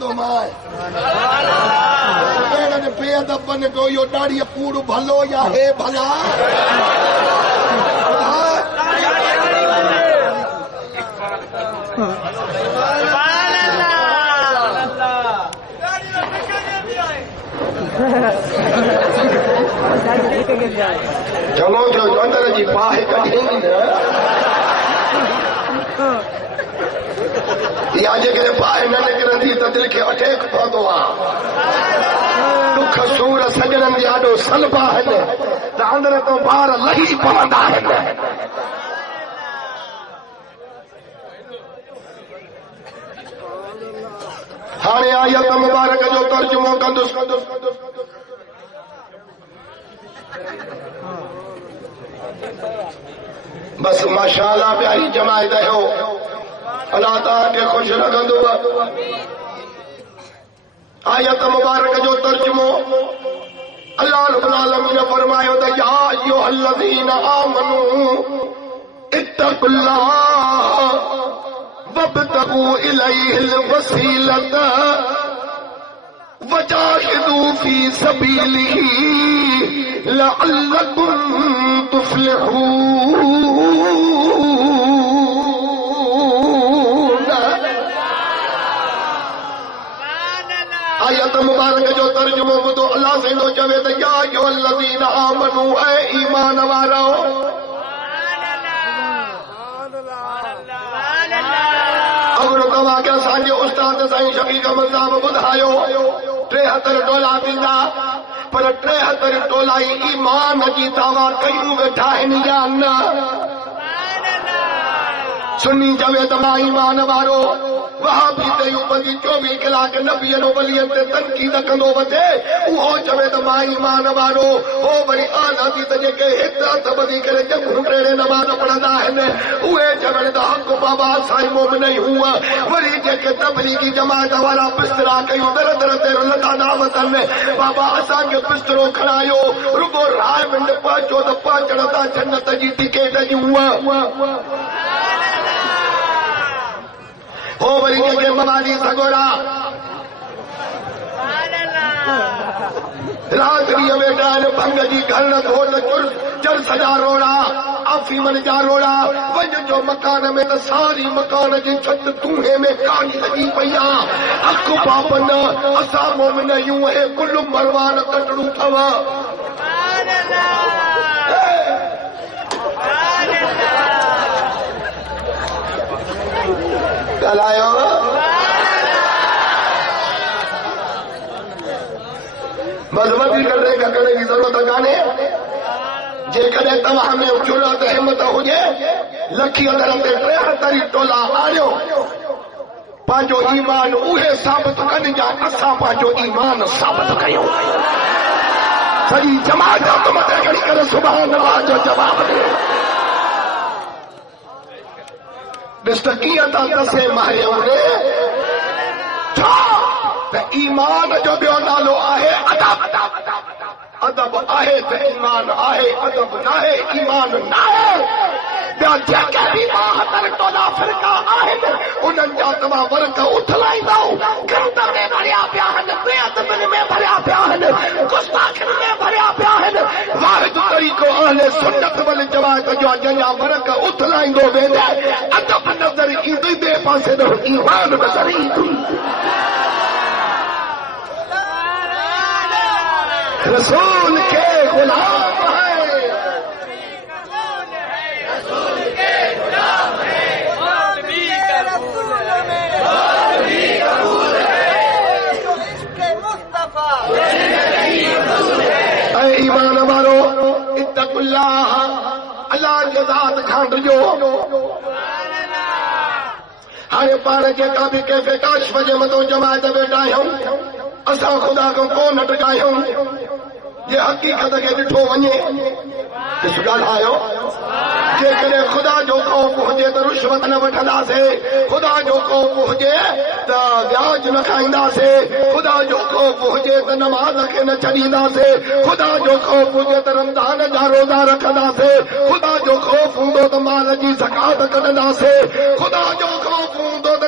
دو مائے نے پہ دبن کو یو ڈاڑی پوڑ بھلو یا ہے بھلا چلو جو اندر جی پاہے کٹھیں گی یا جے پاہے نہ نکرن تھی تو دل کے اٹیک پہنچو دکھ سور سجنن دی آڈو سلبا ہے تو اندر تو بار لہی پہندا ہے ہانے آیت مبارک جو ترجمہ کندس بس ماشاءاللہ بیاہی جماعت ہو اللہ تعالیٰ کے خوش رکھندو آیت مبارک جو ترجمہ اللہ رب العالمین فرمائے ہوتا یا ایوہ الذین آمنوا اتقوا اللہ وابتغوا الیہ الوسیلۃ وجاہدوا فی سبیلہ لعلکم تفلحون آیت مبارک جو ترجمہ بدو اللہ سے لو چوے تو یا ایوہ الذین آمنوا اے ایمان وارو اگر کہا کہ سانجے استاد سائیں شفیق احمد صاحب بدھایو 73 ڈولا دیندا پر 73 ڈولائی ایمان جی دعویٰ کیوں ویٹھا ہے یا نہ سنی جوے تما ایمان وارو وہاں بھی دیوبندی 24 کلاک نبی نو ولیت تنقید کندو وتے او جوے تما ایمان وارو او وری آنا دی تے کہ ہدایت بدی کرے جب ہنرے نماز پڑھدا ہے اوے جوے دا حق بابا سائیں مومن نہیں ہوا وری جے کہ تبلیغی جماعت والا بستر کیوں در در تے لگا دعوت میں بابا اساں کے بسترو کھڑایو رگو رائے منڈ پہنچو تو پہنچڑا جنت جی ٹکٹ جی ہوا ہو وری کے موالی سگورا راتری بیٹا بھنگ جی گھر نہ دھو چر سجا روڑا آفی من جا روڑا ونج جو مکان میں تو ساری مکان جی چھت توہے میں کانی لگی پیا حق پاپن اسا مومن یوں ہے کل مروان کٹڑو تھوا کلایو مذہبی کرنے کا کرنے کی ضرورت کانے جے کدے تمہاں میں جرأت ہمت ہوجے لکھی اندر تے 73 ٹولا آڑیو پانچو ایمان اوہے ثابت کرنے جا اساں پانچو ایمان ثابت کریو سری جماعت تو مت کڑی کرے سبحان اللہ جو جواب دے دستقیت دسے ماہرے ہونے ایمان جو بیو نالو آہے ادب ادب آہے تو ایمان آہے ادب نہ ہے ایمان نہ ہے بیا جے بھی باہر ٹولا فرقہ آہے انہن جا تما ورک اٹھلائی داؤ گردہ میں بھریا پیا ہن بیعت میں بھریا پیا ہن گستاخن میں بھریا پیا ہن واحد طریقو اہل سنت وال جماعت جو جنیا ورک اٹھلائی دو ویندے ادب نظر ایندی دے پاسے دو ایمان نظر ایندی رسول کے غلام ہے رسول کے غلام ہے بات بھی قبول ہے مصطفیٰ اے ایمان مارو اتقوا اللہ اللہ کے ذات کھانڈ جو ہر پاڑ کے کابی کیفے کاش وجہ مدو جماعت بیٹھا ہوں اساں خدا کو کون ہٹکائے ہوں یہ حقیقت کے ڈٹھو ونجے اس گل آیو جے کرے خدا جو خوف ہوجے تو رشوت نہ وٹھندا سے خدا جو خوف ہوجے تو بیاج نہ کھائندا سے خدا جو خوف ہوجے تو نماز کے نہ چھڈیندا سے خدا جو خوف ہوجے تو رمضان جا روزہ رکھدا سے خدا جو خوف ہوندو تو مال جی زکات کڈندا سے خدا جو خوف ہوندو تو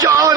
4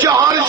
4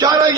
4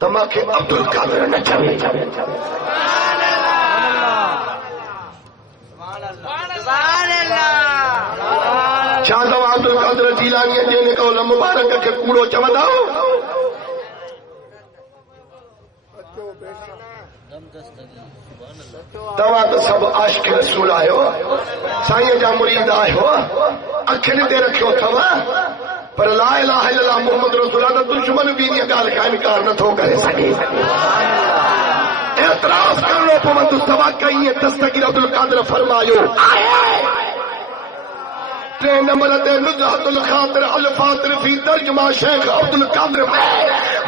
تماکے عبد القادر نہ چاہے چھا تو عبد القادر جیلانی جن قول مبارک کے کوڑو چوندہ تواں تو سب عاشق رسول آئے ہو سائیں جا مرید آئے ہو اکھن دے رکھو تواں پر لا الہ الا اللہ محمد رسول اللہ دشمن بھی یہ گال کا انکار نہ تھو کرے سکے اعتراض کر لو پمند سوا کہیں دستگیر عبد القادر فرمایو ٹرین نمبر دے نزہت الخاطر الفاطر فی ترجمہ شیخ عبد القادر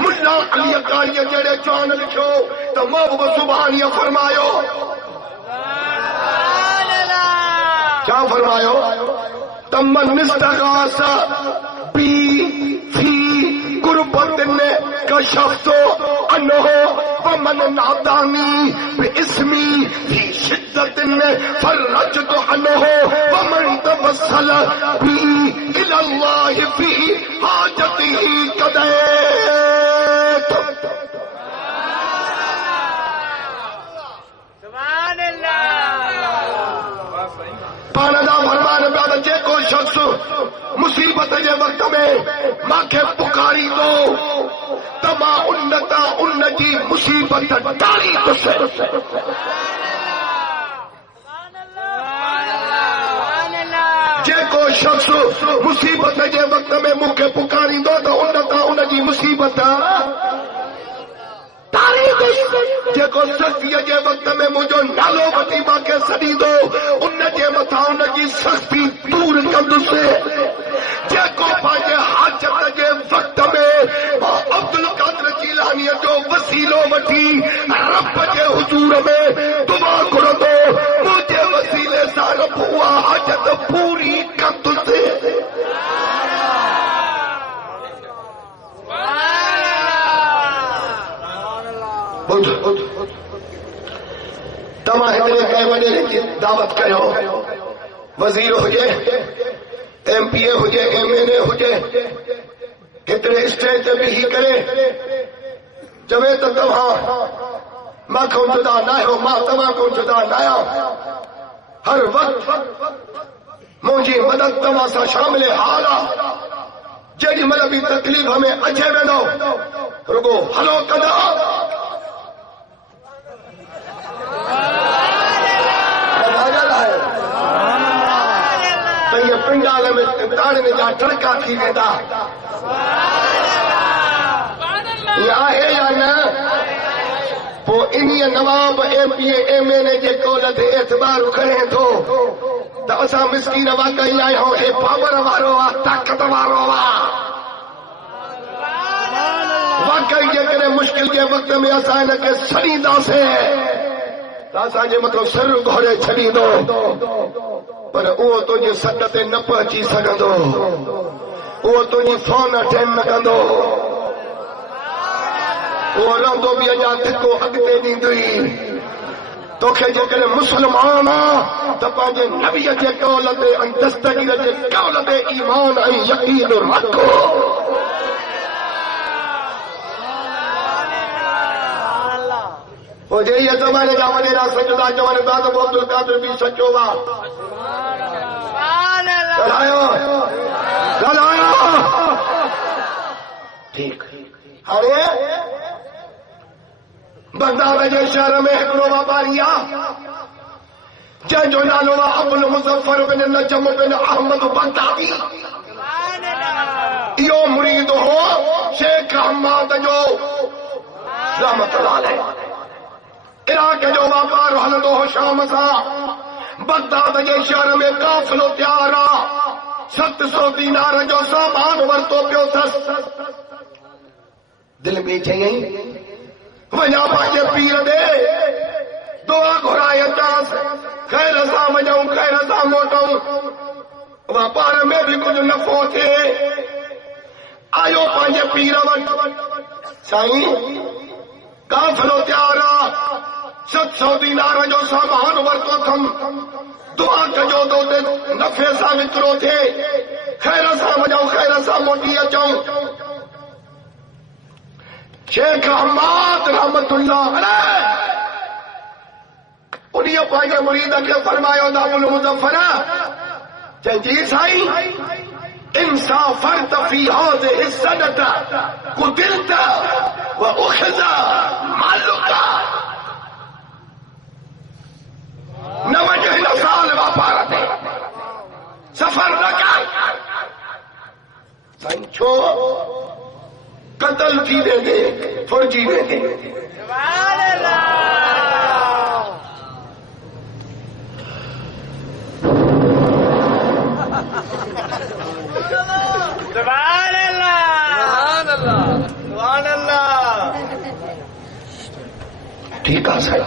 ملا علی قاری جڑے چان لکھو تو محبوب سبحانیہ فرمایو کیا فرمایو تمن استغاث بی فی قربت کا شخص انہو ومن نادانی باسمی فی شدت فرجت انہو ومن توسل بی الاللہ فی حاجته قدیت سبحان اللہ پانا فرمان پیادا جے کو شخص مصیبت جے وقت میں ماں کے پکاری دو تما انتا ان جی مصیبت ڈالی تو سے جے کو شخص مصیبت جے وقت میں ماں کے پکاری دو تو انتا ان جی مصیبت جے کو سختی جے وقت میں مجھو نالو بٹی ماں کے سڑی دو ان جے متھا ان کی سختی دور کند سے جے کو پاجے حاجت جے وقت میں عبد القادر جیلانی جو وسیلو وٹھی رب جے حضور میں دعا کر دو مجھے وسیلے سا رب ہوا حاجت پوری کند سے تمہیں اتنے کئی وڈے کی دعوت کہو وزیر ہوجے ایم پی اے ہوجے ایم این اے ہوجے کتنے اسٹیج تے بھی ہی کرے جوے تو تمہاں ماں کو جدا نہ ہو ماں تمہاں کو جدا نہ ہو ہر وقت مجھے مدد تمہاں سا شامل حالا جیڑی ملبی تکلیف ہمیں اچھے میں دو رگو ہلو کدا پنڈال میں تاڑنے جا ٹرکا تھی ویدا یا ہے یا نہ پو انہی نواب ایم پی ایم این اے جے کولت اعتبار کریں تو اساں مسکین واقعی آئے ہوں اے پاور وارو طاقت وارو واقعی جے کرے مشکل کے وقت میں اساں کے سڑی دا سے تاساں جے مطلب سر گھوڑے چھڑی دو پر وہ تو جی سٹتے نہ پہنچی سگندو وہ تو جی فون اٹھن نہ کندو وہ رندو بھی اجا تھکو اگتے نیندوئی تو کہ جے کرے مسلمان تو پانجے نبی جے قولت ان دستگیر جے قولت ایمان ای یقین رکھو وہ جے یہ زمانے جا ونے را سجدہ جوانے بعد ابو عبد القادر بھی سچو وا چلایا ٹھیک ارے بغداد جے شہر میں ہکڑو واپاریا جن جو نالو ابو المظفر بن نجم بن احمد بغدادی یہ مرید ہو شیخ حماد جو رحمت اللہ علیہ عراق جو واپار حلدو ہو شام سا بغداد جے شہر میں قافلو تیارا 700 دینار جو سامان ورتو پیو تھس دل میں چاہیے وجہ پاچے پیر دے دعا گھرائے چاس خیر ازا وجاؤں خیر ازا موٹاؤں واپار میں بھی کچھ نفو تھے آئیو پاچے پیر وقت سائیں قافلو تیارا 700 دینار جو سامان ورتو تھم دعا کجو دو دے نفع سا وکرو تھے خیر سا وجاؤں خیر سا موٹی اچاؤں شیخ احمد رحمت اللہ علیہ انہیں پانچ مرید کے فرمایا دا ابو المظفر جی سائی ان سافرت فی هذه السنة قتلت واخذ مالك نہ وجہ نہ سال واپارت سفر نہ کر سنچو قتل تھی دے دے فرجی دے دے سبحان اللہ سبحان اللہ سبحان اللہ ٹھیک ہے سر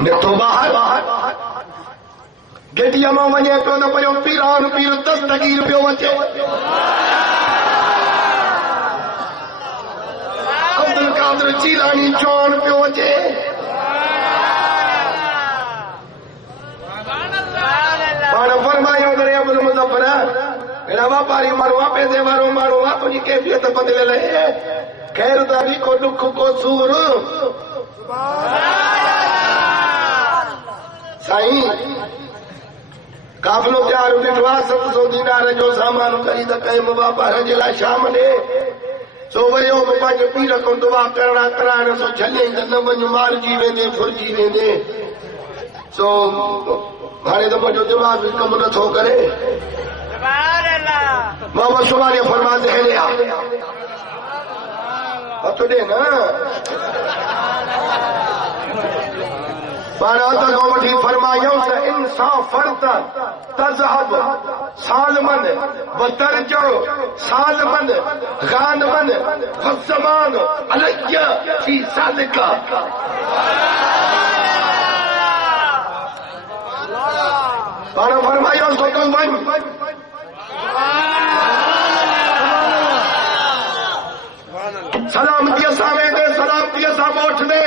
میں تو باہر گیٹیا میں وجہ تو نہ پڑھو پیران پیر دستگیر پیو وچے عبد القادر جیلانی چون پیو وچے مانا فرمایا ادھر ابو المظفر میرا واپاری ماروا پیسے مارو مارو تجھے کیفیت بدلے لے خیر داری کو دکھ کو سور سائیں قافلو تیار بٹھوا 700 دینار جو سامان خرید قائم واپار جلا شام دے سو ویو میں پانچ پیر کو دعا کرنا کرانا سو چھلے نہ ونج مار جی ویندے فرجی ویندے سو ہانے تو جو دماغ کم نہ تھو کرے سبحان اللہ محمد سبحانہ فرماتے ہیں لیا تو دے نا بارات گومٹی فرمایا انسان فرتا تذهب سالمن وترجع سالمن غانمن والزمان علي في ذلك بارا فرمایا اس کو تم بن سلام دیا سامے دے سلام دیا سام اٹھ دے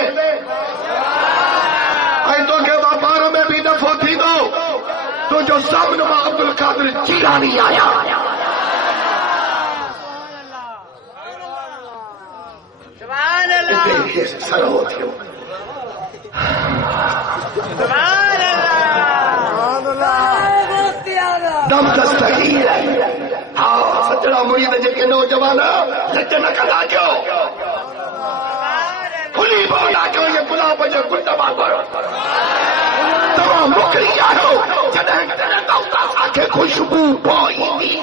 تو کہ وپاروں میں بھی نفع تھی دو تو جو سامنے میں عبد القادر جیلانی آیا سبحان اللہ سر ہوتی ہو سبحان اللہ دم دستگیر ہے ہاں سجڑا مرید جے کے نوجوان لچن کھلا کیوں کھلی بولا کیوں یہ گلا بجے گلدہ باگر تمام مکری آئو جنہیں تیرے دوتا ساکھے خوشبو بوئی دی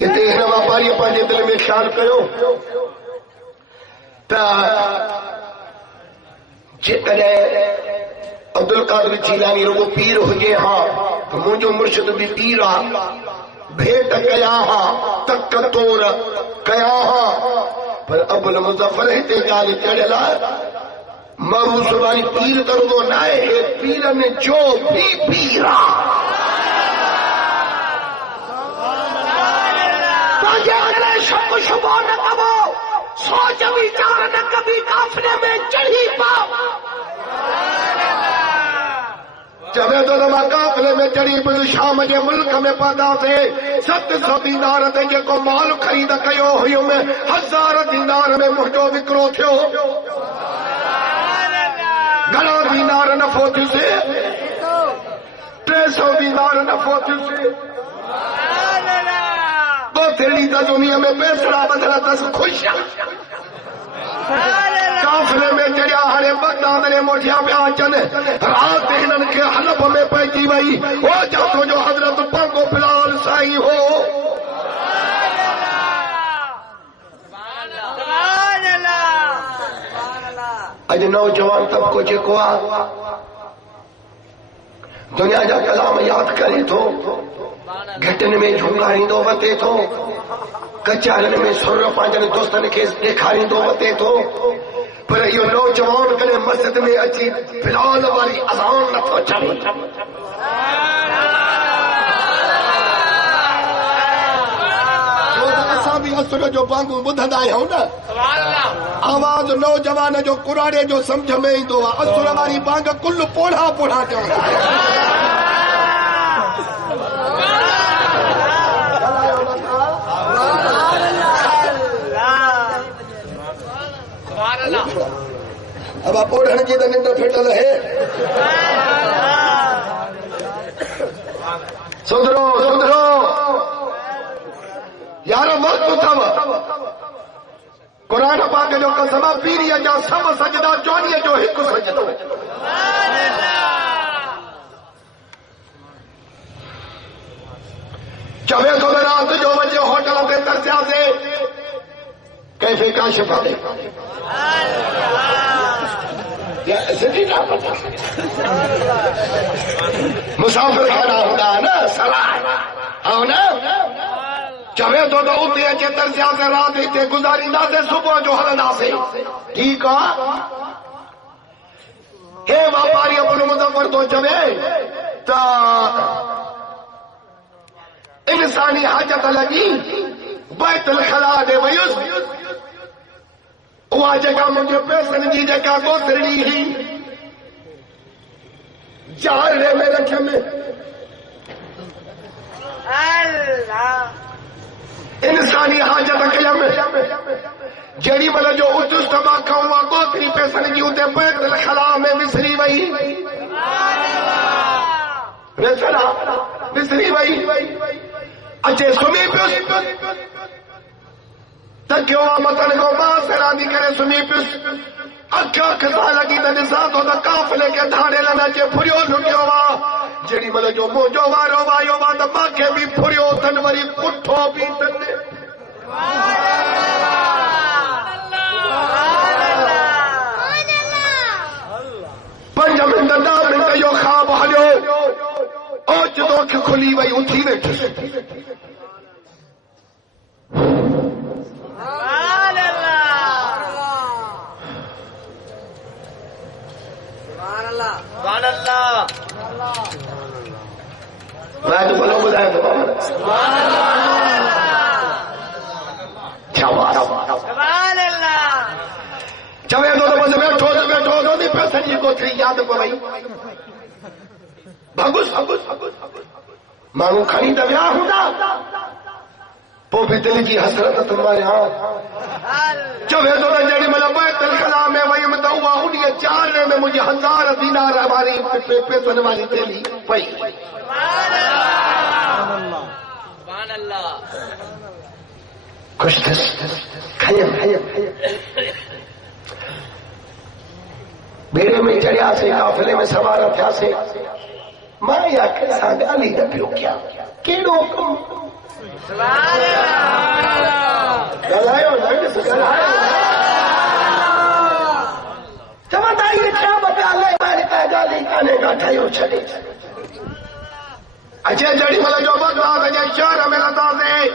یہ دیکھنا واپاری اپنے دل میں خیال کرو تا جتنے عبد القادر جیلانی رو پیر ہو گئے ہاں تو مجھو مرشد بھی پیرا بھیٹ کیا ہاں تکتور کیا ہاں پر ابو المظفر ہیتے جالی چڑھلا مرو سبانی پیر کردو نائے پیر نے جو بھی پیرا تاجے اگلے شب شبہ نہ کبو سوچ وچار نہ کبھی کافلے میں چڑھی پاؤ جب تو نما قافلے میں چڑھی پل شام جے ملک میں پادا سے 700 دینار تے جے کو مال خرید کيو ہويو میں 1000 دینار میں مہجو وکرو تھيو گھنا دینار نفو تھی سے 300 دینار نفو تھی سے تو تیری تا دنیا میں پیسرا بدلا تس خوش کافلے میں چڑیا ہرے بغداد نے موٹیا پہ آچن رات ہنن کے حلب میں پہنچی وئی وہ چاہتو جو حضرت پنگو بلال سائی ہو اج نوجوان طبقو چکو دنیا جا کلام یاد کرے تو گھٹن میں جھنگاری دو وتے تو کچارن میں سر پانچن دوستن کے دکھاری دو وتے تو پر یہ نوجوان کرے مسجد میں اچھی بلال والی اذان نہ تو چلی اسر جو بانگو بدھندا ہوں نا آواز نوجوان جو قرانے جو سمجھ میں ہی دو اسر والی بانگ کل پوڑھا پوڑھا چاہتا اب آپ اوڑھن کی دنیا تو پھٹل ہے سدھرو سدھرو یارو وقت تھا قرآن پاک جو قسم پیری جا سب سجدہ چونی جو ایک سجدو چوے تو رات جو وجہ ہوٹلوں کے ترسیا سے کیسے کاشف آتے مسافر خانہ ہوتا ہے نا سلام نا چوے تو اتنے اچھے ترسیا سے رات اتنے گزاری نہ سے صبح جو ہلنا سے ٹھیک ہے اے واپاری اپنے مظفر تو چوے تا انسانی حاجت لگی بیت الخلا دے ویس وہ جگہ مجھے پیسن جی جگہ کو سرڑی ہی جہاں میں رکھے میں انسانی حاجت قیام جڑی مطلب جو اتس تباہ کھاؤں کو تری پیسن جی ہوتے بیت الخلا میں مصری وئی مصری وئی اچھے سمی پیس تکیو مطن کو ماں سرانی کرے سمی پیس اکھا کھتا لگی تنسان تو دا کافلے کے دھانے لنا چے پھریو لکیو وا جڑی ملے جو موجو وارو وایو وا دا ماں کے بھی پھریو تنوری پٹھو بھی تنے پنج منٹ دا منٹ یو خواب ہلیو او جدو کہ کھلی وئی اتھی بیٹھی سبحان اللہ میں تو بولوں بلائے سبحان اللہ چوے دو بس بیٹھو دو دی پیسن جی کو تھی یاد کو بھائی بھگوس مانو کھانی دویا ہوتا پو بھی دل کی حسرت تمہارے ہاں چوے دو جڑی ملا بیت الخلا میں وہی متعوہ انہی چارنے میں مجھے 1000 دینار ہماری پیسن والی تیلی پئی سبحان اللہ خوش دس خیم بیڑے میں چڑیا سے قافلے میں سوارا تھا سے ماں یا کسا گالی دا پیو کیا کیڑو کم سبحان اللہ گلائیو لگے سے گلائیو چمتا یہ چھا بتا اللہ مارے کا گالی کانے کا ٹھائیو چھڑے اچھے جڑی ملا جو بغداد جو شہر میں لتا سے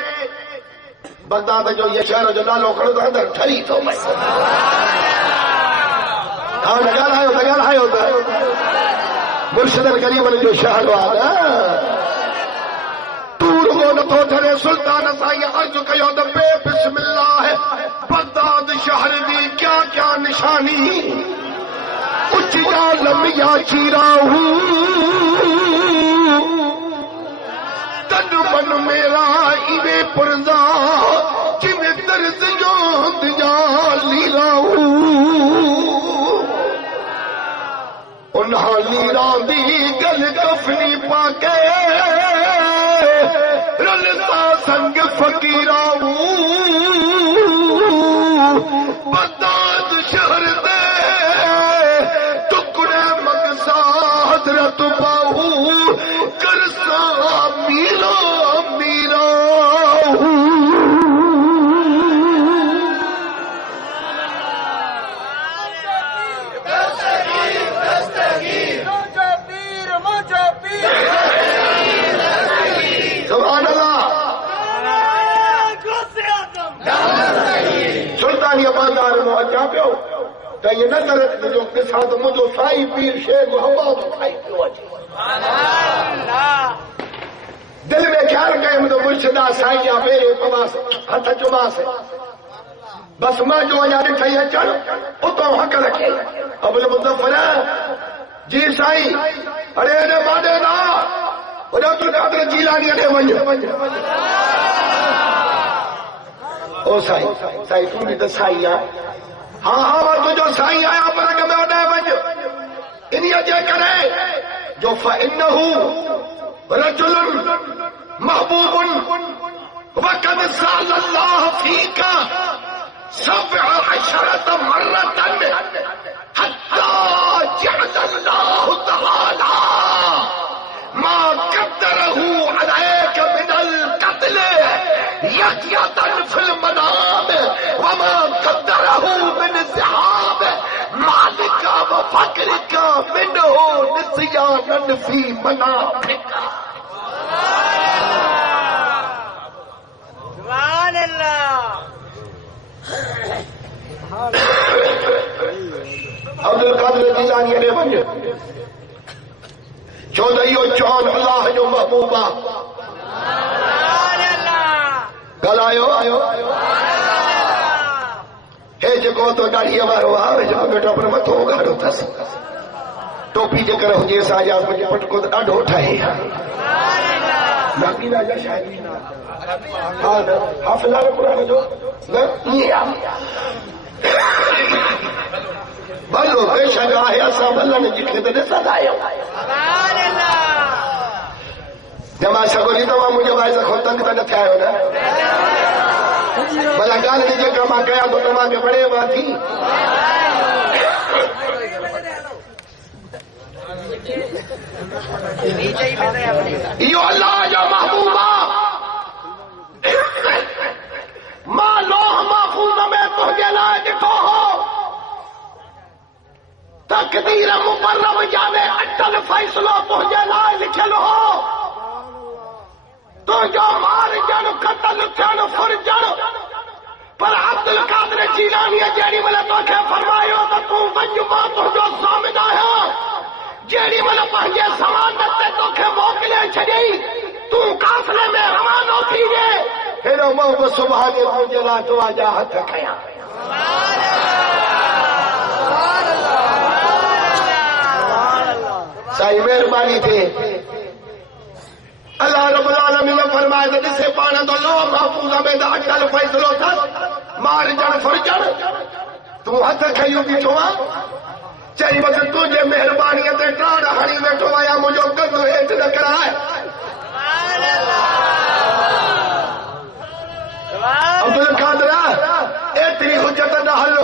بغداد جو یہ شہر جو نالو کھڑو تو اندر ٹھری تو میں ہاں نگال آئے ہوتا مرشد الکریم نے جو شہر آنا تور کو نتو تھرے سلطان سائی عرض کہو دبے بسم اللہ بغداد شہر دی کیا کیا نشانی اچھا لمیا چیرا ہوں تن من میرا ایوے پرزا جمیں درد جاند جا لیلا ہوں انہاں لیران دی گل کفنی پاکے رلتا سنگ فقیرہ ہوں بغداد شہر دے ٹکڑے مقصا حضرت باہو کرسا میرا میرا ہوں سبحان اللہ سلطانی بازار میں اچھا پیو تو یہ نہ کرت جو قصہ تو مجھو سائی پیر شیخ محمد کھائی پیو اچھی دل میں خیال کہے مجھو مرشدہ سائی یا میرے پواس ہتھ چما سے بس میں جو آیا رکھا یہ چل اتو حق رکھے اب المظفر جی سائی ارے اے مانے نا عبد القادر جیلانی نے ونج او سائی تو بھی دسائی ہاں ہاں وہ تو جو سائیں آیا پر کہ میں اڈے بنج انہی اجے کرے جو فَإِنَّهُ رَجُلٌ محبوب وَقَدْ سَأَلَ اللَّهُ فِيكَ 17 مرة حتى جعل الله تعالى ما قدره عليك من القتل يقظة في المنام وما قدره من ذهاب مالك وفقرك منه نسيانا في منامك. سبحان اللہ. عبد القادر جیلانی نے بن چودھریو چون اللہ جو محبوبہ سبحان اللہ. گل آیو ہے جکو تو ڈاڑھی ہمارو آوے جو بیٹا پر متو گاڑو تس ٹوپی جے کر ہوجے سا یا مجھے پٹکو تو ڈاڑھو ٹھائے نبی راجا شاعری حافظہ قرآن جو یہ بلو بے شک آئے اصاب اللہ نے جکھے دے صدایو سبحان اللہ. جمع شکولی تو ماں مجھے بھائی سکھو تنگ تنگ تھا ہو نا بلا گال دیجئے کہ ماں کہا تو تمہاں کے بڑے بات تھی یو اللہ جو محبوبہ ماں لوح محفوظ میں تجھے لائے دکھو ہو تقدیر مقرب جانے اٹل فیصلہ تجھے لائے لکھل ہو تو جو مار جن قتل تھن فرجن پر عبد القادر جیلانی جیڑی ملے تو کہ فرمائیو تو تو ونجما تو جو سامنا ہے جیڑی ملے پہنجے سمانت تو کہ موکلے چھڑی تو قافلے میں روانو تھی گے پھر محبت سبحانی مجھے لا تو آجا ہاتھ کھیا سائی مہربانی تھے اللہ رب العالمین نے فرمایا کہ جسے پانا تو لو محفوظہ میں دا اٹل فیصلو تھا مار جن فرجن تو ہاتھ کھئیو کی چھوا چاہی وقت تجھے مہربانی تے ٹاڑا ہنی میں چھوایا مجھے گندو ایت نہ کرائے عبد القادر ایتری حجت نہ حل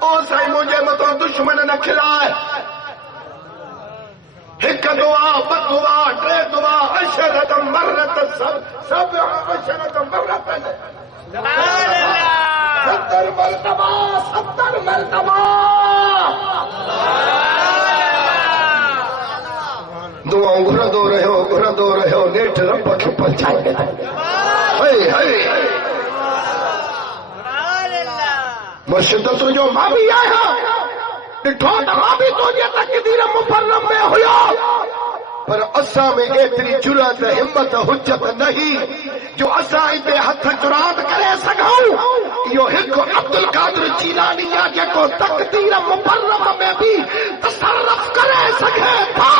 او سائی مجھے مطور دشمن نہ کھلائے ایک دعا بد دعا ٹرے دعا عشرت مرت سب عشرت مرت 70 مرتبہ 70 مرتبہ دعا گھر دو رہے ہو نیٹ رب کے پہنچائے مشدت جو ماں بھی آیا ڈٹھو تو ماں بھی تو یہ تقدیر مفرم میں ہویا پر اسا میں اتنی جرات ہمت حجت نہیں جو اسا تے ہتھ جرات کرے سگھاؤں یہ ایک عبد القادر جیلانی جا کو تقدیر مفرم میں بھی تصرف کرے سکے تھا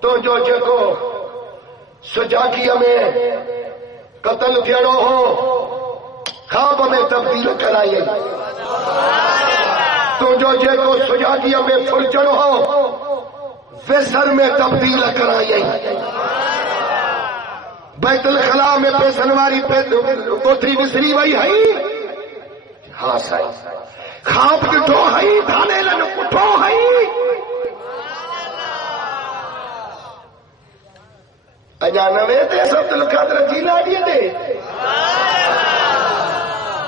تو جو جگو سجاگی میں قتل تھیڑو ہو خواب میں تبدیل کرائیے تو جو جگو سجاگی میں فرجن ہو ویسر میں تبدیل کرائیے بیت الخلاء میں پیسنواری کوتری مصری وہی ہے ہاں سائی خواب کٹھو ہے دھانے لن کٹھو ہے اجانوے تے عبد القادر جیلانی دے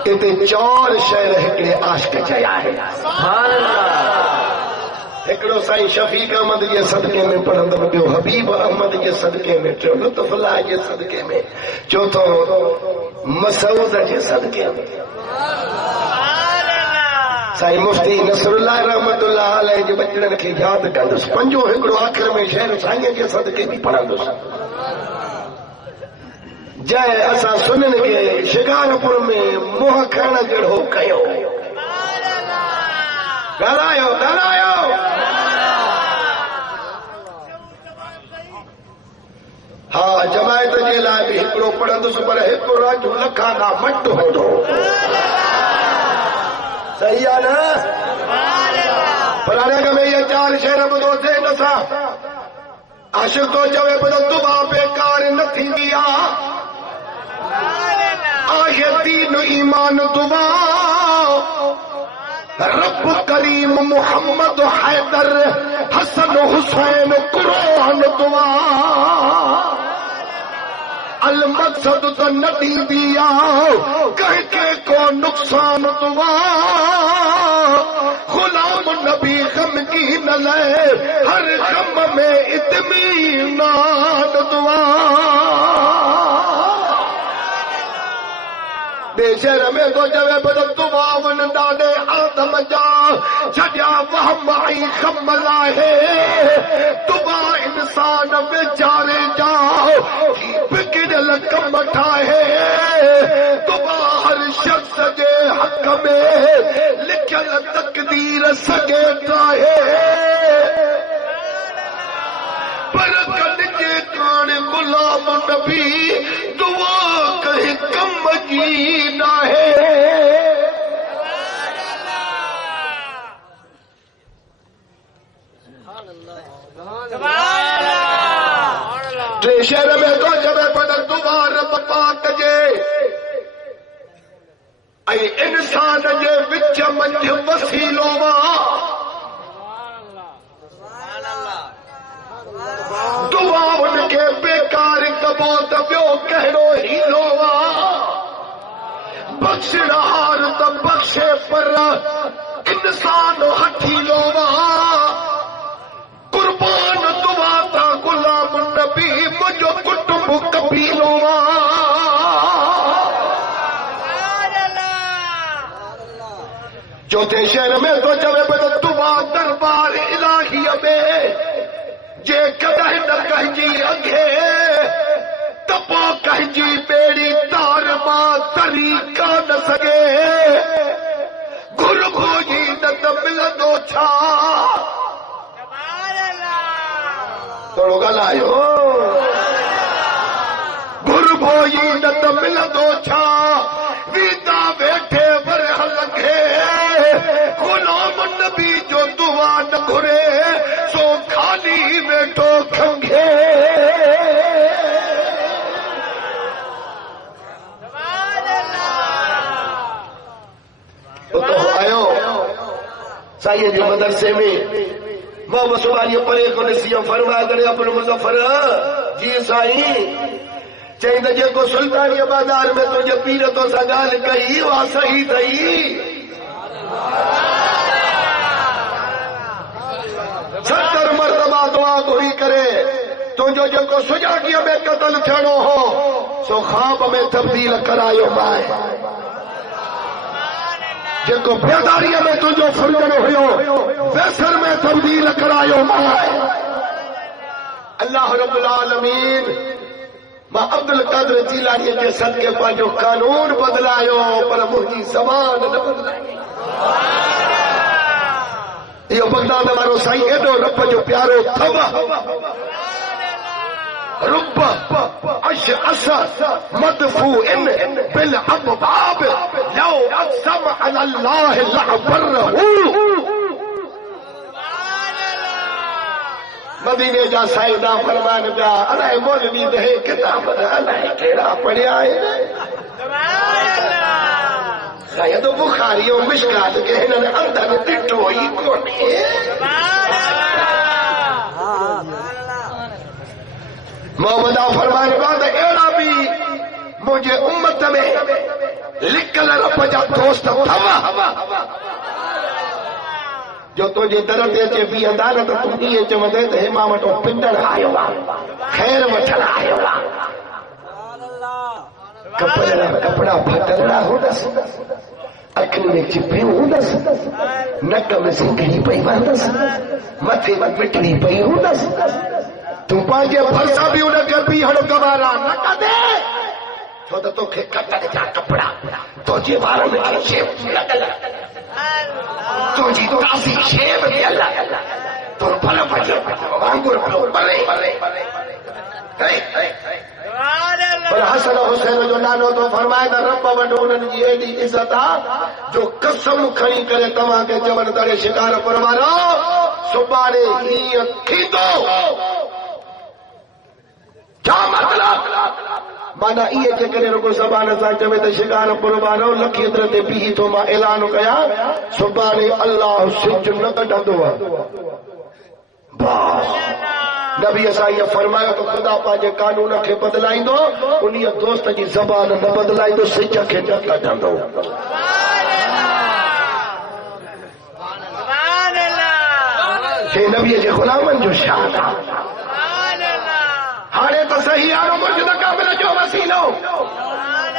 تے چار شہر ہکڑے عاشق چیا ہے ہکڑو سائیں شفیق احمد یہ صدقے میں پڑھند بھیو حبیب احمد یہ صدقے میں ٹیو لطف اللہ یہ صدقے میں چوتھو مسعود یہ صدقے میں سائیں مفتی نصر اللہ رحمت اللہ علیہ جو بچڑن کے یاد کندس پنجو ہکڑو آخر میں شہر سائیں کے صدقے بھی پڑھندس جائے اسا سنن کے شکارپور میں موہ کھانا جڑو کہو ڈالایو ہاں جماعت جے لائے بھی ہکڑو پڑھندس پر ہک رج لکھانا مٹ ہو دو صحیح ہے نا پرانے کا میں یہ چار شہر بدو تھے نسا عاشق تو جوے بدو دبا بیکار نہ تھی گیا آئے دین ایمان دبا رب کریم محمد حیدر حسن حسین قرآن دعا المقصد تو ندی دیا کہہ کے کو نقصان دعا غلام نبی غم کی نہ لے ہر غم میں اطمینان دعا بے شہر میں تو جوے بدل دعاون ڈاڈے آدم جا چھجا وہم آئی خم لاہے دعا انسان بیچارے جاؤ کی بگڑ لکم اٹھائے دعا ہر شخص جے حق میں لکھل تقدیر سگے ٹاہے برکت کے کان غلام نبی دعا کہیں کم کی نہ ہے شہر میں تو جب بدل دوبار پاک جے اے انسان جے وچ منجھ وسیلو دعا ان کے بیکار کبو دبیو کہڑو ہی لوا بخش ہار تو بخشے پر انسان ہتھی لوا قربان دعا تا غلام نبی مجھو کٹب کبھی لوا چوتھے شہر میں تو جب بدل دعا دربار الہی میں جے کدہ نہ کہجی اگھے تپو کہجی بیڑی تار ماں طریقہ نہ سگے گر بھوجی نہ ملندو چھا توڑو گل آئیو گر بھوجی نہ ملندو چھا ویتا بیٹھے برہ لگے غلام نبی جو دعا نہ گھرے سو خالی بیٹھو کھنگے تو آئو سائیے جو مدرسے میں محمد سبحانی پرے کو نسیم فرمایا کرے اپنے مظفر جی سائیں چاہیے جے کو سلطانی بازار میں تجھے پیرتوں سا گال کہی وہاں صحیح تھی 70 مرتبہ دعا کوئی کرے تو جو کو سجا کیا میں قتل چھڑو ہو سو خواب میں تبدیل کرایو مائے جن کو بیداری میں تجھو فرجن ہوئیو ویسر میں تبدیل کرایو مائے اللہ رب العالمین ماں عبد القادر جیلانی کے صدقے پا جو قانون بدلایو پر مجھے زمان نہ بدلائے یہ بغداد ہمارو سائیں ایڈو رب جو پیارو تھوا رب اشعث مدفوع بالابواب لو اقسم على الله لعبره مدینے جا سائیدہ فرمان جا الہ مولوی دہے کتاب الہ کیڑا پڑھیا ہے شاید بخاری و مشکات کے ہنن اندر ٹٹو ہی کوٹی محمد فرمان بعد ایڑا بھی مجھے امت میں لکل رب جا دوست تھوا جو تجھے درد اچے بھی عدالت تم یہ چمدے تے امام تو پنڈڑ آیو خیر وٹھل آیو کپڑا پھٹڑا ہو دس اکھن میں چپے ہو دس نک میں سنگڑی پئی وندس متھے میں پٹڑی پئی ہو دس تو پانجے بھرسا بھی انہیں کے بھی ہڑو گوارا نہ کدے چھو تو کھے کٹڑ جا کپڑا تو جی باروں میں شیب لگل تو جی تاسی شیب دی اللہ تو پھل پھل وانگور پھلو بلے پر حسن حسین جو نانو تو فرمائے تا رب وڈو انہن جی ایڈی عزت آ جو قسم کھڑی کرے تمہاں کے جبر دڑے شکار پروارو سبحانے ہی تھیندو کیا مطلب مانا یہ کہ کرے رکو زبان سان چوے تے شکار پروارو لکھی حضرت بھی تو ما اعلان کیا سبحانے اللہ سچ نہ کڈندو بس نبی اسا یہ فرمایا تو خدا پاجے قانون کے بدلائیں دو انہی دوست جی زبان نہ بدلائیں دو سچ کے نہ کڈندو کہ نبی کے غلامن جو شان ہانے تو صحیح آنو مجھے کامل جو وسیلو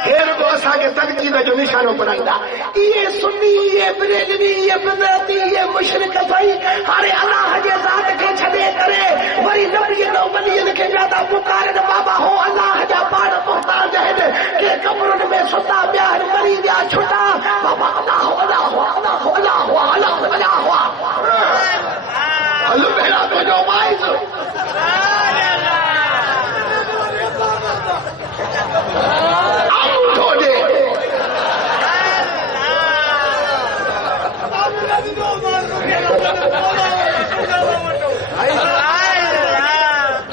پھر تو اسا کے تنقید جو نشانوں پڑھائیں دا یہ سنی یہ بریلوی یہ بدعتی یہ مشرک بھائی ہر اللہ کے ذات کے چھڑے کرے وری نبی نو ولی کے زیادہ پکارے بابا ہو اللہ جا پاڑ محتاج ہے کہ قبرن میں ستا بیاہ مری دیا چھٹا بابا اللہ اللہ اللہ اللہ اللہ اللہ اللہ میرا تو جو مائز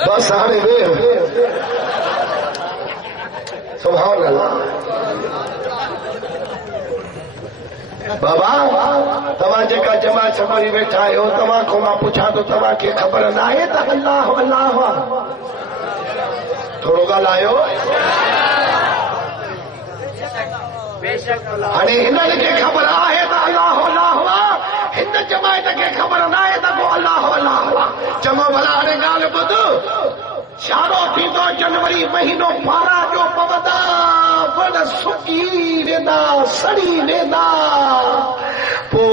بس آنے دے سبحان اللہ بابا تمہاں جگہ جمع چھپری بیٹھا ہے تمہاں کو ماں پوچھا تو تمہاں کی خبر نہ ہے تو اللہ اللہ تھوڑو گا لائیو ہنے ہندن کے خبر آئے تو اللہ اللہ ہند جماعت کے خبر نہ آئے تو اللہ اللہ جمع بھلا ہنے گال بدھ شارو تھی تو جنوری مہینوں پارا جو پودا وڈ سکی وینا سڑی وینا پو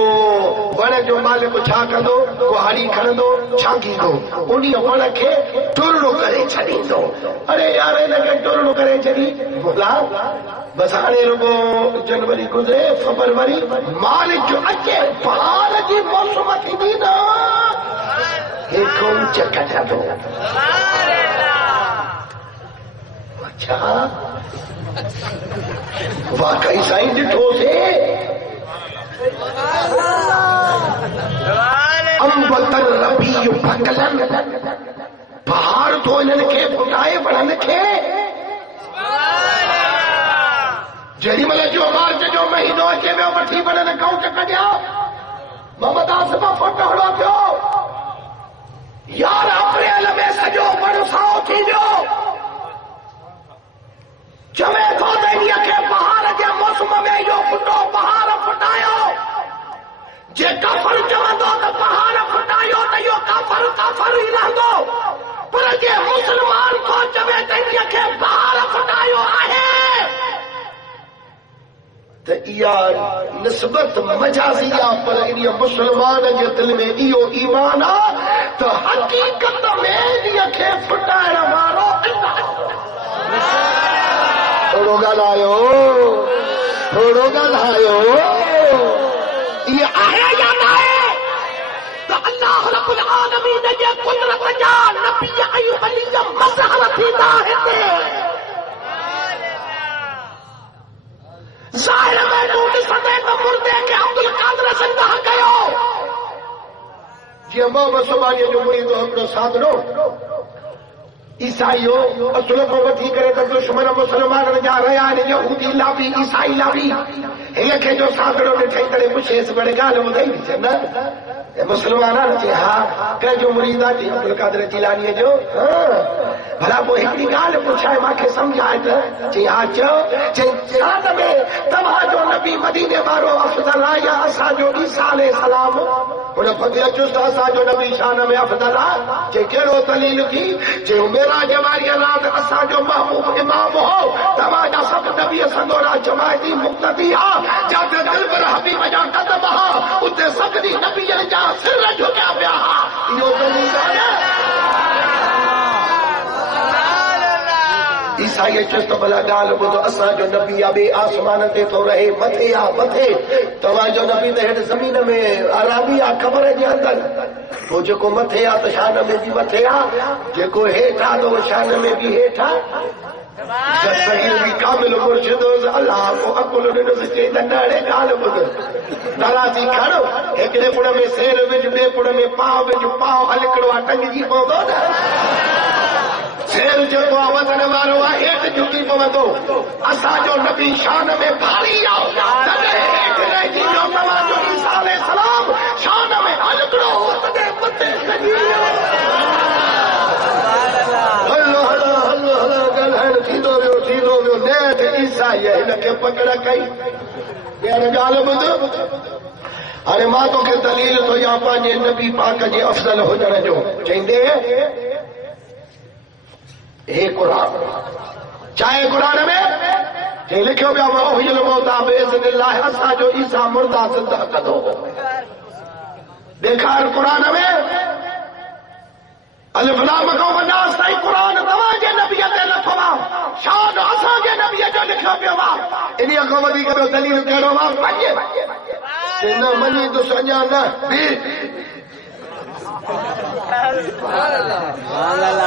وڑ جو مالک چھا کندو کوہاڑی کھڑندو چھانگی دو انہی وڑ کے ٹرڑو کرے چھڑیندو ارے یار ان کے ٹرڑو کرے چھڑی بولا بس ہانے رگو جنوری گزرے فبروری مالک جو اچے بہار جی موسم تھی دی نا ایک کون چکا دو اچھا واقعی سائن ڈٹھو سے امبتر ربی پھنگلن پہاڑ تو انہوں کے پھٹائے بڑھن کے جہی ملے جو مارچ جو مہینوں کے میں وٹھی بڑھن کہوں کے کڑیا محمد آسمہ فوٹو ہڑو کیوں یار اپریل میں سجو بڑو ساؤ تھی جو جمے تو دینیا کے بہار کے موسم میں جو پھٹو بہار پھٹایو جے کافر جمع دو تو بہار پھٹایو تو یو کافر ہی رہ دو پر جے مسلمان کو جمے دینیا کے بہار پھٹایو آئے تو یہ نسبت مجازیہ پر انہی مسلمان کے دل میں ایو ایمان آ تو حقیقت میں انہی کے پھٹائے مارو تھوڑو گا لائیو تھوڑو گا لائیو یہ آئے یا نہ آئے تو اللہ رب العالمین نے یہ قدرت جا نبی ایوب علیہ مظہر تھی داہتے ظاہر میں ڈوٹ سدے تو مردے کے عبدالقادر زندہ گئے جی امام صبح یہ جو مرید اپنے ساتھ رو عیسائیو اصل کو وٹھی کرے تو دشمن مسلمان جا رہا ہے یہودی لابی عیسائی لابی ایک جو ساتھڑوں نے ٹھیک کرے مجھے اس بڑے گال بدائی بھی نا مسلمان چے ہاں کہ جو مریدہ تھی عبدالقادر جیلانی جو بھلا وہ ایک گال پوچھائے ماں کے سمجھائے تھا چے ہاں چو چے چاند میں تباہ جو نبی مدینے بارو افضل یا اسا جو عیسیٰ علیہ السلام انہیں فضیلت جست اسا جو نبی شان میں افضل چے کیڑو دلیل کی چے میرا جواری رات اسا جو محبوب امام ہو تباہ جا سب نبی سنگورا جماعتی مقتدی جاتے دل پر حبیب جا قدم اتنے سکتی نبی جا سر رجھو کیا بیاہا یہ دلیل ہے عیسائی چست بلا گال بدو اسا جو نبی ابھی آسمان تے تو رہے متھے یا متھے تواں جو نبی تے ہٹ زمین میں عربی خبر ہے جے اندر وہ جو متھے آ تو شان میں بھی متھے آ، جو ہیٹھا تو وہ شان میں بھی ہیٹھا. سگیر بھی کامل مرشد اللہ کو عقل ڏنو سچے دنڈاڑے ڳالهه ٻڌ ناراضي کھڑو هڪڙي پڙ میں سير وج ٻي پڙ میں پاءُ وج پاءُ هلڪڙو ٽنگجي پوندو نه سير جيڪو وطن وارو آهي هيٺ جھڪي پوندو. اسان جو نبي شان میں بھاري آهو تڏهن هيٺ رهجي جو توهان جو عيسى عليه السلام شان میں هلڪڙو هو تڏهن مٿي سڄي نیٹ عیسائی ہن کي پڪڙ ڪئي. ٻيهر ڳالهه ٻڌ هاڻي مان توکي دليل ٿو يا پنهنجي نبي پاڪ جي افضل هجڻ جو چوندي هي قرآن چاهي قرآن ۾ جي لکيو پيا وحي الموتى باذن الله اسان جو عيسى مردا زنده ڪندو. ڏيکار قرآن ۾ الف لام کو بناس تائیں قرآن تمام جے نبی تے لکھوا شان اسان جے نبی جو لکھا پیا وا انہی کو ودی کرو دلیل کہڑو وا پنجے کہ نہ منی تو سنجا نہ بھی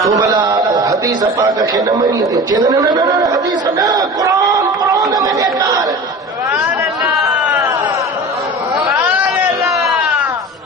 تو بلا حدیث پاک کے نہ منی تے چن نہ نہ حدیث نہ قرآن قرآن میں دیکھار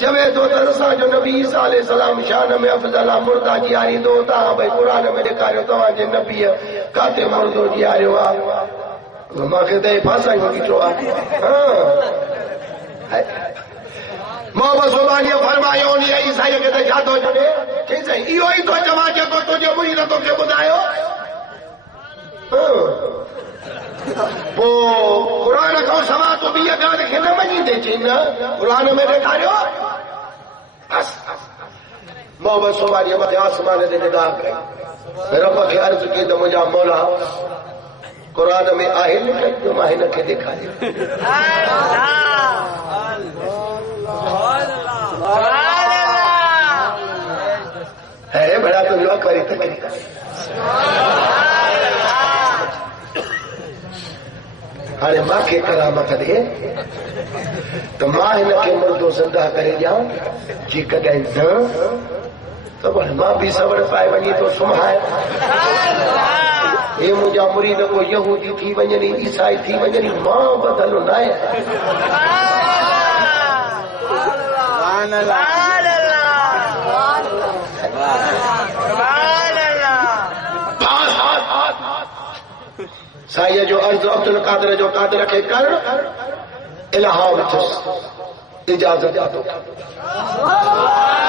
چوے تو ترسا جو نبی عیسیٰ علیہ السلام شان میں افضل مردہ جیاری دو تا بھئی قرآن میں دکھاریو تمہاں جے نبی کاتے مردو جیاریو ماں کے دے پاسا ہی ہوگی چوا محمد سبحانی فرمایا انہی عیسائی کے دے جاتو جنے کیسے ایو ہی تو جمع کے کو تجھے مجھے نہ تو کے بدھائیو وہ قرآن کو سما تو بھی یہ گانے کھیلے مجھے دے چینا قرآن میں دیکھا رہے ہو بس محمد سبحانی مدھے آسمان دے نگاہ کرے رب کے عرض کی تو مجھا مولا قرآن میں آہے لکھے تو ماہی نکھے دیکھا رہے ہے بڑا تو لوگ کری تکری ہانے ماں کے کرامت دے تو ماں ہنکے مردو زندہ کرے جاؤں جی کدیں نہ تو بڑھ ماں بھی صبر پائے ونی تو سمہائے اے مجھا مرید کو یہودی تھی ونجنی عیسائی تھی ونجنی ماں بدلو نائے سائیہ جو عرض عبد القادر جو قادر کے کر الہام جس اجازت دو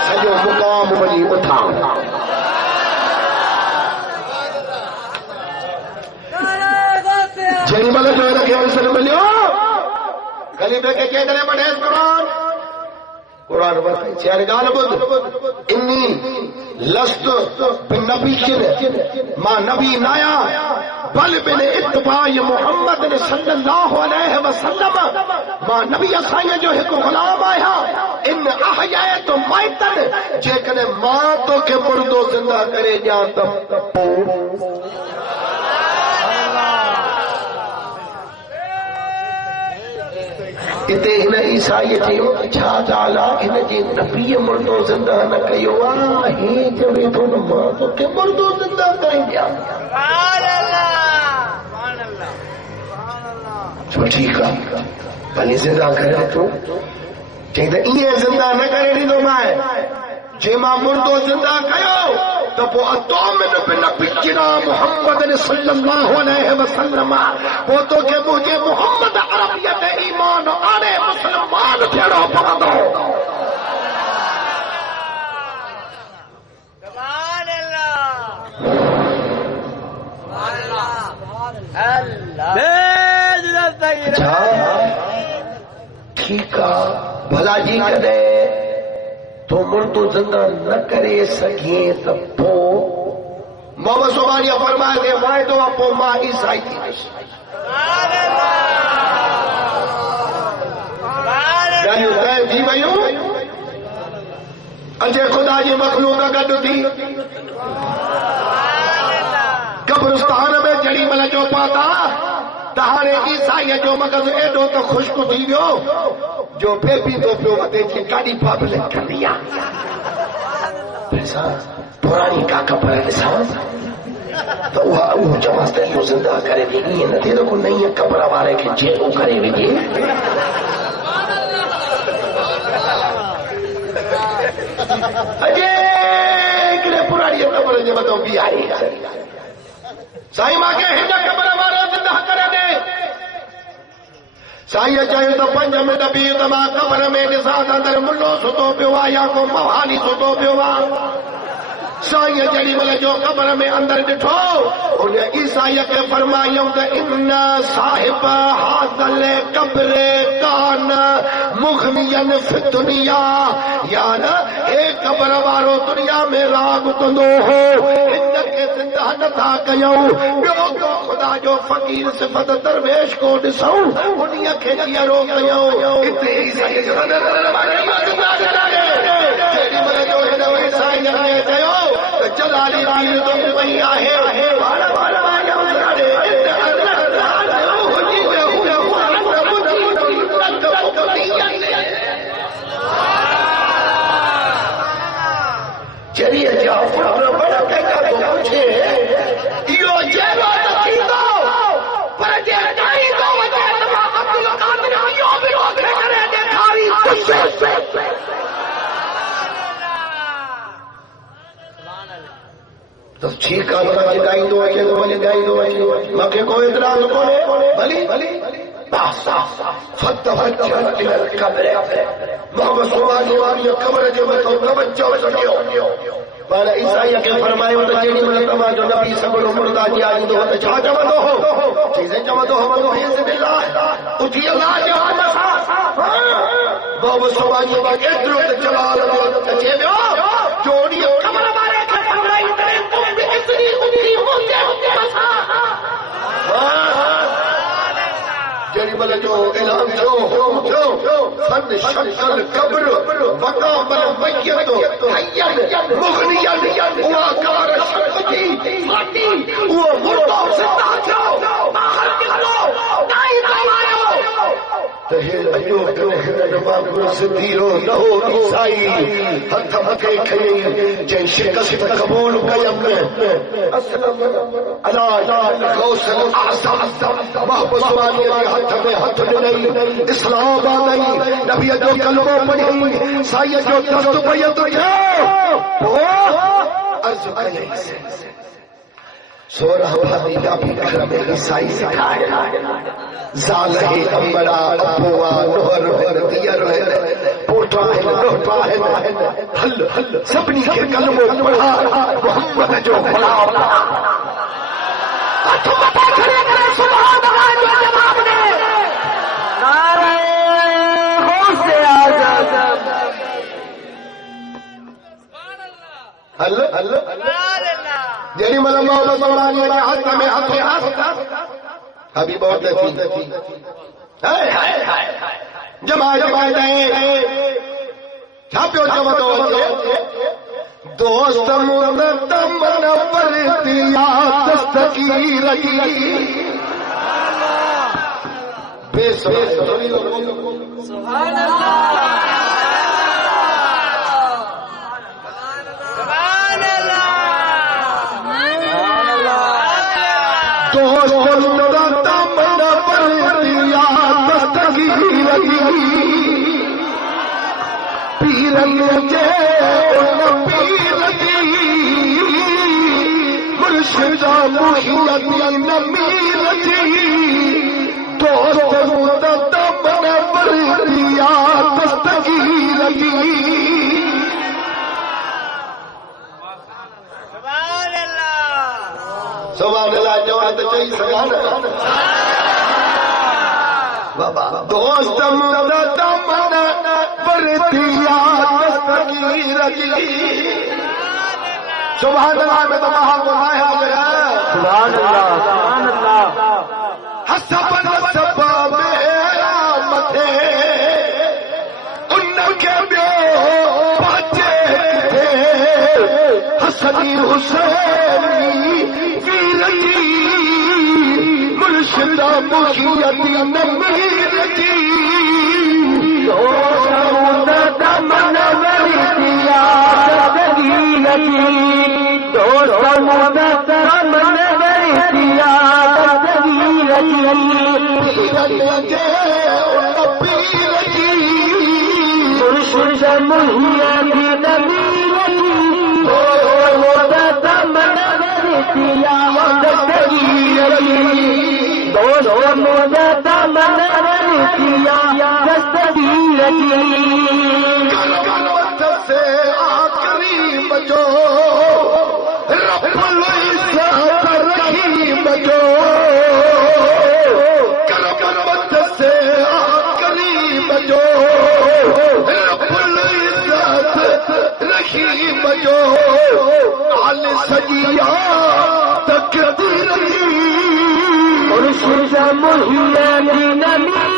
سجو مقام مجھے اٹھا جنی ملک جو رکھے وسلم ملیو کلیبے کے کہتے پڑھے قرآن بتائیں چیئر گال بود انی لست بنبی ما نبی نایا بل بن اتباع محمد صلی اللہ علیہ وسلم ما نبی اسائیں جو ایک غلام آیا ان احیائے تو مائتن جیکنے ماں تو کے مردو زندہ کرے جانتا اتے ہن عیسائی چیو چھا جالا ہن جی نبی مردو زندہ نہ کیو ہی چوے تو ماں تو کے مردو زندہ کریں گیا سبحان اللہ چھو ٹھیک ہے بھلی زندہ کرے تو چاہیے یہ زندہ نہ کرے نہیں تو مائے جے ماں مردو زندہ کیو تو وہ اتومن بنبینا محمد صلی اللہ علیہ وسلم وہ تو کہ مجھے محمد عربیت ایمان آنے مسلمان پھیڑو پڑا دو سبحان اللہ ٹھیک ہے بھلا جی کرے تو مردو زندہ نہ کرے سکیں تو پو محمد سبحانیہ فرمائے دے وائے تو اپو ماں عیسائی تھی یعنی غیر تھی بھئیوں اجے خدا جی مخلوق گڈ تھی قبرستان میں جڑی مل جو پاتا تہارے عیسائی جو مغز ایڈو تو خشک تھی بیو جو بیبی تو پیو وتے کی گاڑی پابلک کر دیا ایسا پرانی کا کپڑا انسان تو وہ جماعت کو زندہ کرے دی یہ نہ دے کو نہیں ہے کپڑا والے کے جیل کرے ہوئے اجے کنے پرانی کپڑا جو بتاؤ بھی آئی سائیں ماں کے ہنجا کپڑا والے زندہ کرے دے سائیں چاہیے تو پنج میں دبی تما قبر میں نسان اندر ملو ستو پیوا یا کو موہانی ستو پیوا سائیں جڑی مل جو قبر میں اندر ڈٹھو انہیں عیسائی کے فرمائیوں کہ ان صاحب حاصل قبر کان مغنین فی دنیا یعنی ایک قبر وارو دنیا میں راگ کندو ہو کے زندہ نہ تھا کیوں بیو تو خدا جو فقیر صفت درویش کو ڈسوں انہیں کھیلیا رو کیوں اتنے عیسائی جو جلالی پیر تو وہی آہے بارا بارا چلیے جاؤ بڑا کہتا تو پوچھے یہ جیلو تھی دو پر جے نہیں دو وجہ تمہا عبد القادر یہ بھی کرے دے تھاری بس ٹھیک ہے بلا جگائی دو اچھے تو بلی جائی دو اچھے مکہ کوئی اعتراض کونے بلی فتح الى القبر محمد صلی اللہ علیہ وسلم قبر جو میں توجہ کیو بالا عیسائی کے فرمائے تو جیڑی ملتما جو نبی سبر مردا جی آئی تو تے چھا چوندو ہو چیزیں چوندو ہو بسم اللہ اٹھی اللہ جو محمد صلی اللہ علیہ وسلم کے ادھر جلال تے چیو جوڑی قبر مارے کے فرمائی تے تم بھی اتنی اٹھی ہوتے بسا جیڑی بل جو اعلان جو فن شکل قبر مقام المیت حیّن مغنیًا واکار شکتی ماٹی وہ مردوں سے تاکو باہر نکلو نہیں دوارو تہیر ایوب نباب صدیرو نہو عیسائی ہتھ مکے کھئی جن شکست قبول قیم اسلام علی غوث الاعظم محبوب سبحانی ہتھ میں ہتھ نہیں اسلام آئی نبی جو کلمہ پڑھی سائی جو دست بیت جو عرض علیہ سورہ حبیبہ بھی کرم عیسائی سکھائے زالہ امرا ابوا نور دیر پوٹا ہے لوٹا ہے حل سبنی کے کلموں پڑھا محمد جو بلا تو پتہ کھڑے کرے سبحان اللہ جو جواب نے نعرہ غوث اعظم حل جیڑی ملم محمد صلی اللہ علیہ وسلم ہاتھ میں ہاتھ ابھی بہت تھی جماعت دیں چھاپیو دوست مردم نورتیا دستگیر بے سبحان اللہ مرشدہ محیط نمیر جی دوست مردم نورتیا دستگیر جی سبحان اللہ جواب چاہیے سبحان بابا دوست مردم نورتیا دستگیر جی سبحان اللہ میں تو کہا گناہ آ گیا سبحان اللہ حسب نسب میرا متھے ان کے بیو بچے تھے حسنی حسینی ویرنی مرشدہ محیط نمیر جی دوست نورتیا دوست مردم نورتیا مرشد محیط نمیر مردم نورتیا دستگیر دوست مردم نورتیا دستگیر سے آخری بجو رب العزت رحیم بجو کرمت سے آخری بجو رب العزت رحیم بجو آل سجیہ تقدیر مرشد محیط نمیر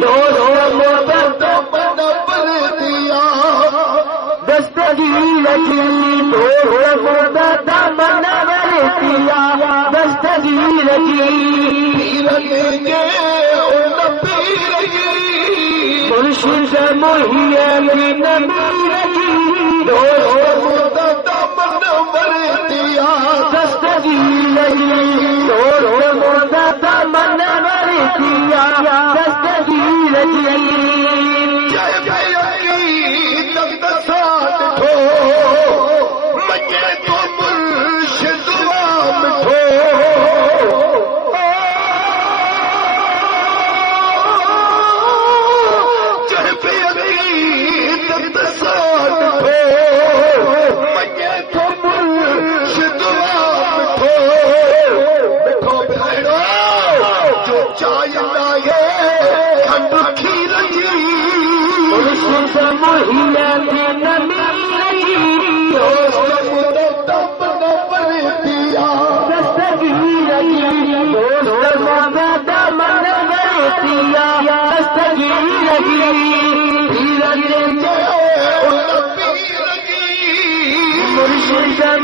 دوست مردم نورتیا دستگیر دوست مردم نورتیا دستگیر مرشد محیط نمیر دوست مردم نورتیا دستگیر دوست مردم نورتیا دستگیر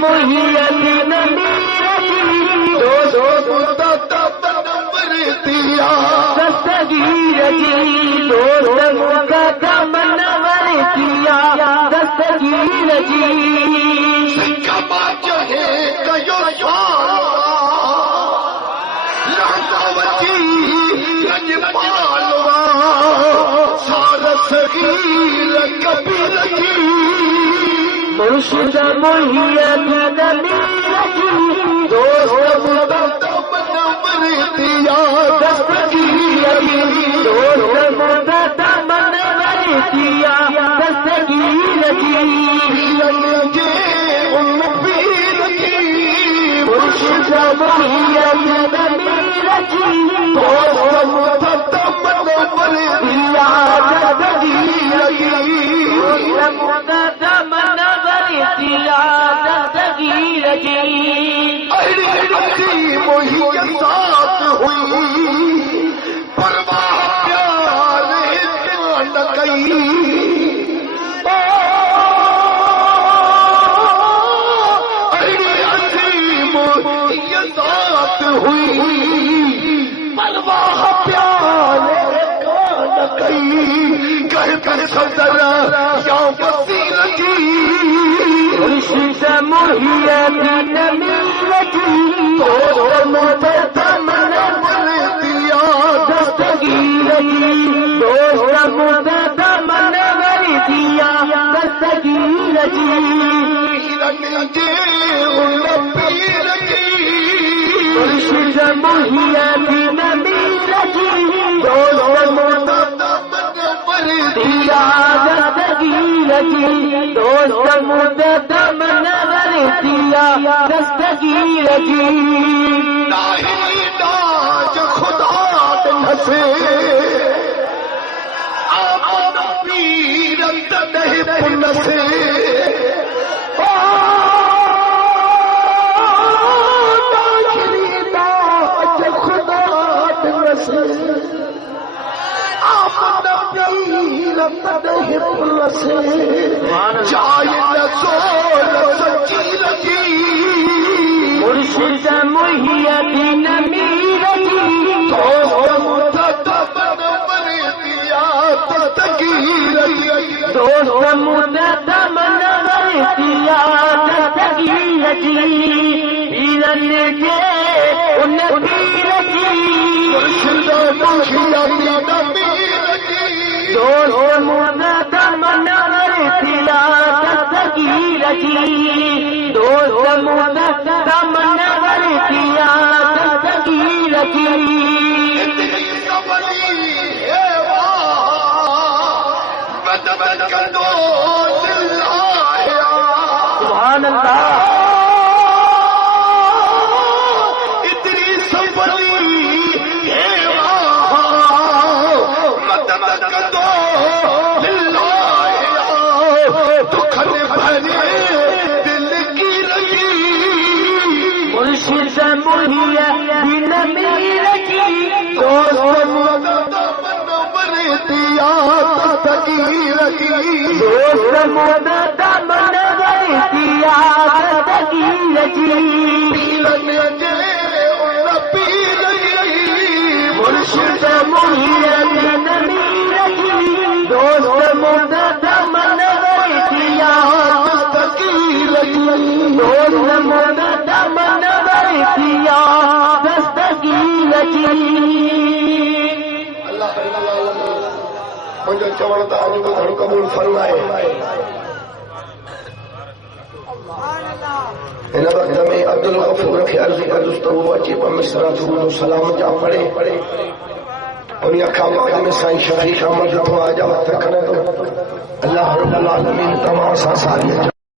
محیط نمیرتی دوست دیا دستگیرتی دوست مقدم نور کیا دستگیرتی کبا چاہے کیو لہداوتی رجپالوا سارسگیر کبیرتی مرشد محیط نمیرتی دوست مقدم دیا دستگیرتی دوست مقدم نور کیا دستگیرتی مرشد محیط نمیرتی دوست مقدم نور کیا دستگیرتی دوست مقدم نور کیا دستگیرتی محیط ہوئی پرواہ پیار نہ کئی ہوئی پرواہ پیار نہ کئی کہہ کر صدر یا وسیلتی مرشد محیط نمیرتی دوست مقدم نور دیا دستگیرتی دوست مقدم نور کیا دستگیرتی مرشد محیط نمیرتی دوست مقدم دیا دستگیرتی دوست مقدم نور کیا دستگیرتی داج خدا نسے آپ پیرت نہیں پنسے داج خدا نسے آپ پیرت نہیں پنسے جائے نسول سچی لگی مرشد محیط نمیرتی دوست مقدم نور دیا دستگیرتی دوست مقدم نور کیا دستگیرتی پیرن کے ان پیرتی مرشد محیط نمیرتی دوست مقدم نور کیا دستگیرتی دوست مقدم نور کیا دستگیرتی سبحان اللہ اتنی سبلی مدد کر دو دکھ بھرے دل کی رہی مرشد محیط نمیرتی دوست مقدم دیا دستگیرتی دوست مقدم نور کیا دستگیرتی مرشد محیط نمیرتی دوست مقدم نور کیا دستگیرتی دوست مقدم نور کیا دستگیرتی مجھے چوڑ دان کو گھر قبول فرمائے ان وقت میں عبد الغفور کے عرض کا دوستو واجب مصرات و سلام جا پڑے اور یہ کام میں سائیں شفیق احمد تو آ جا وقت کرے تو اللہ رب العالمین تمام ساری